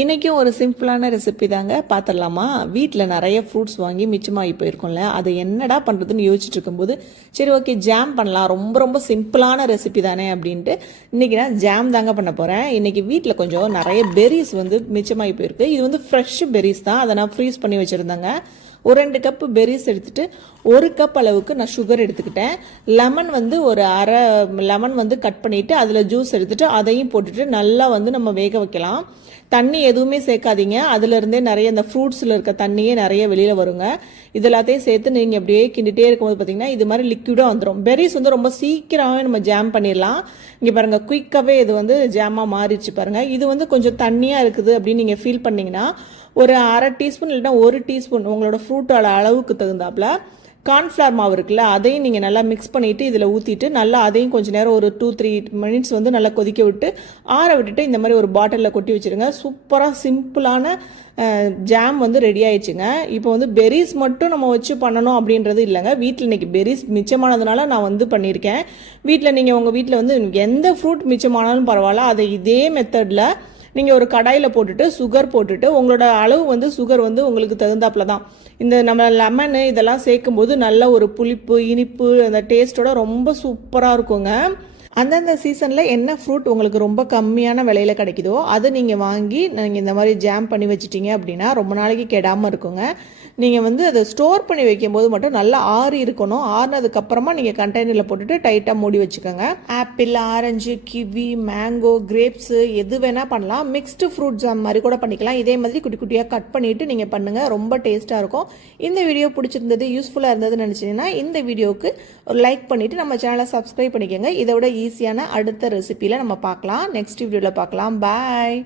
இன்றைக்கும் ஒரு சிம்பிளான ரெசிபி தாங்க, பார்த்துடலாமா? வீட்டில் நிறைய ஃப்ரூட்ஸ் வாங்கி மிச்சமாகி போயிருக்கோம்ல, அதை என்னடா பண்ணுறதுன்னு யோசிச்சுட்டு இருக்கும்போது சரி ஓகே ஜாம் பண்ணலாம், ரொம்ப ரொம்ப சிம்பிளான ரெசிபி தானே அப்படின்ட்டு இன்றைக்கி நான் ஜாம் தாங்க பண்ண போகிறேன். இன்றைக்கி வீட்டில் கொஞ்சம் நிறைய பெரிஸ் மிச்சமாகி போயிருக்கு. இது ஃப்ரெஷ் பெரிஸ் தான், அதை நான் ஃப்ரீஸ் பண்ணி வச்சுருந்தேங்க. ஒரு 2 கப்பு பெரிஸ் எடுத்துட்டு 1 கப் அளவுக்கு நான் சுகர் எடுத்துக்கிட்டேன். லெமன் ஒரு அரை லெமன் கட் பண்ணிவிட்டு அதில் ஜூஸ் எடுத்துகிட்டு அதையும் போட்டுட்டு நல்லா நம்ம வேக வைக்கலாம். தண்ணி எதுவுமே சேர்க்காதீங்க, அதுலேருந்தே நிறைய இந்த ஃப்ரூட்ஸில் இருக்க தண்ணியே நிறைய வெளியில் வருங்க. இது எல்லாத்தையும் சேர்த்து நீங்கள் அப்படியே கிண்டிகிட்டே இருக்கும்போது பார்த்தீங்கன்னா இது மாதிரி லிக்விடாக வந்துடும். பெரிஸ் ரொம்ப சீக்கிரமாகவே நம்ம ஜாம் பண்ணிடலாம். இங்கே பாருங்கள், குயிக்காகவே இது ஜாமாக மாறிடுச்சு பாருங்கள். இது கொஞ்சம் தண்ணியாக இருக்குது அப்படின்னு நீங்கள் ஃபீல் பண்ணிங்கன்னா ஒரு அரை டீஸ்பூன் இல்லைன்னா 1 டீஸ்பூன் உங்களோட ஃப்ரூட்டோட அளவுக்கு தகுந்தாப்புல கார்ன்ஃப்ளவர் மாவு இருக்குல்ல, அதையும் நீங்கள் நல்லா மிக்ஸ் பண்ணிவிட்டு இதில் ஊற்றிட்டு நல்லா அதையும் கொஞ்சம் நேரம் ஒரு 2-3 மினிட்ஸ் நல்லா கொதிக்க விட்டு ஆற விட்டுட்டு இந்த மாதிரி ஒரு பாட்டிலில் கொட்டி வச்சுருங்க. சூப்பராக சிம்பிளான ஜாம் ரெடி ஆயிடுச்சுங்க. இப்போ பெரிஸ் மட்டும் நம்ம வச்சு பண்ணணும் அப்படின்றது இல்லைங்க. வீட்டில் இன்றைக்கி பெரிஸ் மிச்சமானதுனால நான் பண்ணியிருக்கேன். வீட்டில் நீங்கள் உங்கள் வீட்டில் எந்த ஃப்ரூட் மிச்சமானாலும் பரவாயில்ல, அதை இதே மெத்தடில் நீங்கள் ஒரு கடாயில் போட்டுட்டு சுகர் போட்டுட்டு உங்களோட அளவு சுகர் உங்களுக்கு தகுந்தாப்புல தான். இந்த நம்ம லெமனு இதெல்லாம் சேர்க்கும்போது நல்ல ஒரு புளிப்பு இனிப்பு அந்த டேஸ்ட்டோட ரொம்ப சூப்பராக இருக்குங்க. அந்தந்த சீசனில் என்ன ஃப்ரூட் உங்களுக்கு ரொம்ப கம்மியான விலையில் கிடைக்குதோ அதை நீங்கள் வாங்கி நீங்கள் இந்த மாதிரி ஜாம் பண்ணி வச்சிட்டிங்க அப்படின்னா ரொம்ப நாளைக்கு கெடாமல் இருக்குங்க. நீங்கள் அதை ஸ்டோர் பண்ணி வைக்கும்போது மட்டும் நல்லா ஆறி இருக்கணும். ஆறுனதுக்கப்புறமா நீங்கள் கண்டெய்னரில் போட்டுட்டு டைட்டாக மூடி வச்சுக்கோங்க. Apple, orange, kiwi, mango, grapes எது வேணால் பண்ணலாம். மிக்ஸ்டு ஃப்ரூட் ஜாம் மாதிரி கூட பண்ணிக்கலாம். இதே மாதிரி குட்டி குட்டியாக கட் பண்ணிவிட்டு நீங்கள் பண்ணுங்கள், ரொம்ப டேஸ்ட்டாக இருக்கும். இந்த வீடியோ பிடிச்சிருந்தது, யூஸ்ஃபுல்லாக இருந்ததுன்னு நினச்சிங்கன்னா இந்த வீடியோவுக்கு ஒரு லைக் பண்ணிவிட்டு நம்ம சேனலை சப்ஸ்கிரைப் பண்ணிக்கோங்க. இதை விட ஈஸியான அடுத்த ரெசிபியில் நம்ம பார்க்கலாம். நெக்ஸ்ட் வீடியோவில் பார்க்கலாம். பாய்.